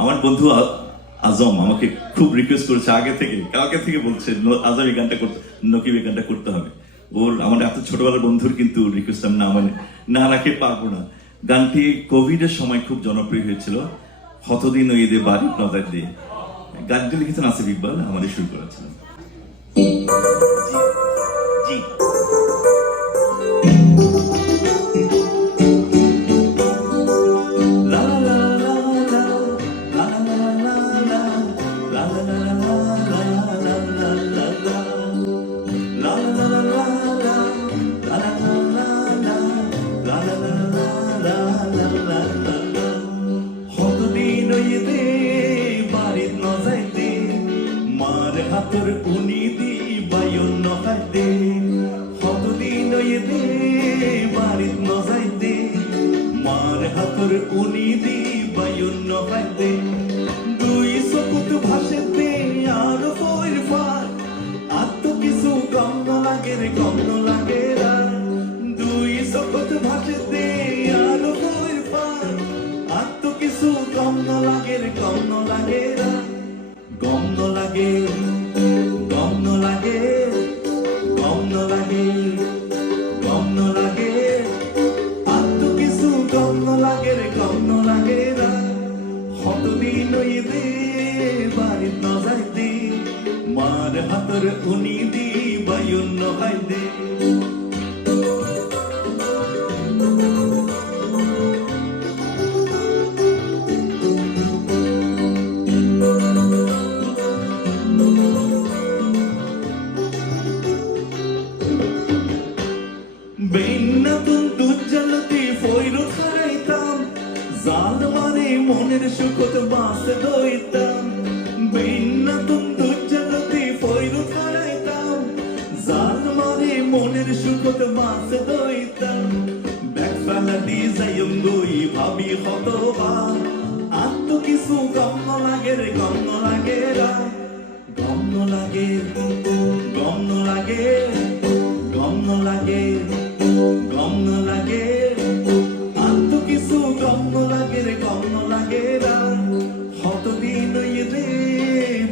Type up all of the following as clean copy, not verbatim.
আমার বন্ধু আজম আমাকে খুব রিকোয়েস্ট করেছে আগে থেকে, কালকে থেকে বলছে আজম এই গানটা করতে, নকিব এই গানটা করতে হবে। ওর আমার এত ছোটবেলার বন্ধুর কিন্তু রিকোয়েস্ট আমি না রাখে পারবো না। গানটি কোভিড এর সময় খুব জনপ্রিয় হয়েছিল, কতদিন ওই ঈদে বাড়ি নজর দিয়ে। গানটি লিখেছেন আসিফ ইকবাল, আমাদের শুরু করেছিলেন। জি হাতর উনি দি বায়ন নহাইতে, কতদিন দে বাড়িত নজাইতে, মার হাতর উনি দি বায়ন নহাইতে, দুই চকুত ভাসেতে আর বইর ফার, আত্ম কিছু কম লাগে রে, কম লাগে রা, দুই চকুত ভাসেতে আর বইর ফার, আত্ম কিছু কম লাগে রে, কম লাগে রা, কম লাগে, কম লাগে, কম লাগে, কম লাগে, আত্ম কিছু কম লাগে রে, কম লাগে রা, কতদিন দে বাড়িত নজাইতে, মার হাতর উনি দি বায়ন নহাইতে। বেন্নাতুন দুজ্জালতি ফয়রু খারাইতাম, জাল মারে মনের সুখত বাস দইতাম, বেন্নাতুন দুজ্জালতি ফয়রু খারাইতাম, জাল মারে মনের সুখত বাস দইতাম, ব্যাকফালা দি যাইম গই ভাবি কতবার, আত্ম কিছু গম লাগে রে, গম লাগে রা, গম লাগে, গম লাগে, গম লাগে, গম লাগে, আত্ম কিছু গম লাগে রে, গম লাগে রা, কতদিন দে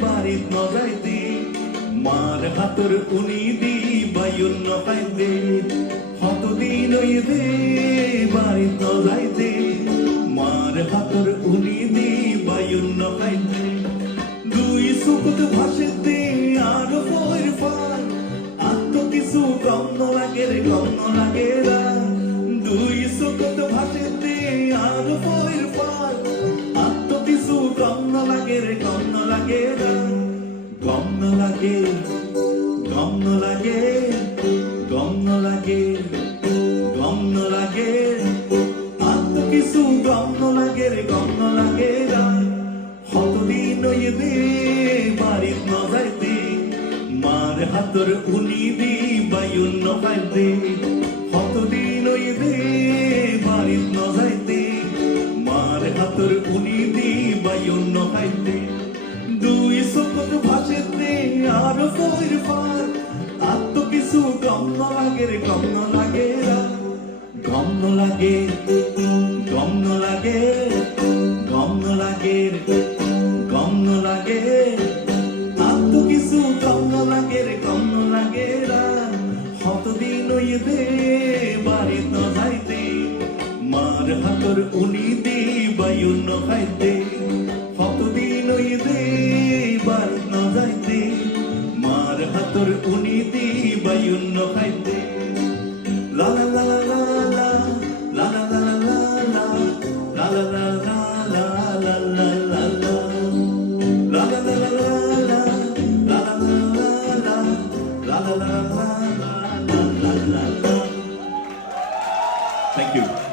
বাড়িত নজাইতে, মার হাতর উনি দি বায়ন নহাইতে, কতদিন দে বাড়িত নজাইতে, মার হাতর উনি দি বায়ন নহাইতে, দুই চকুত ভাসেতে আর বইর ফার, আত্ম কিছু গম লাগে রে, গম লাগে রা, দুই চকুত ভাসেতে আর বইর ফার, আত্ম কিছু গম লাগে রে, গম লাগে রা, গম লাগে, গম লাগে, গম লাগে, গম লাগে, আত্ম কিছু গম লাগে রে, গম লাগে রা, কতদিন দে বাড়িত নজাইতে, মার হাতর উনি দি বায়ন নহাইতে, কতদিন দে বাড়িত নজাইতে, মার হাতর উনি দি বায়ন নহাইতে, দুই চকুত ভাসেতে আর বইর ফার, আত্ম কিছু গম লাগে রে, গম লাগে রা, গম লাগে, গম লাগে, গম লাগে, গম লাগে, আত্ম কিছু গম লাগে রে, গম লাগে রা, কতদিন দে বাড়িত নজাইতে, মার হাতর উনি দি বায়ন নহাইতে, কতদিন দে বাড়িত নজাইতে, মার হাতর উনি দি বায়ন নহাইতে। লা লা লা লা লা, লা লা লা লা লা, লা লা লা লা লা, লা লা লা লা, লা লা লা লা লা, লা লা লা লা, লা লা লা লা লা, লা লা লা লা। Thank you.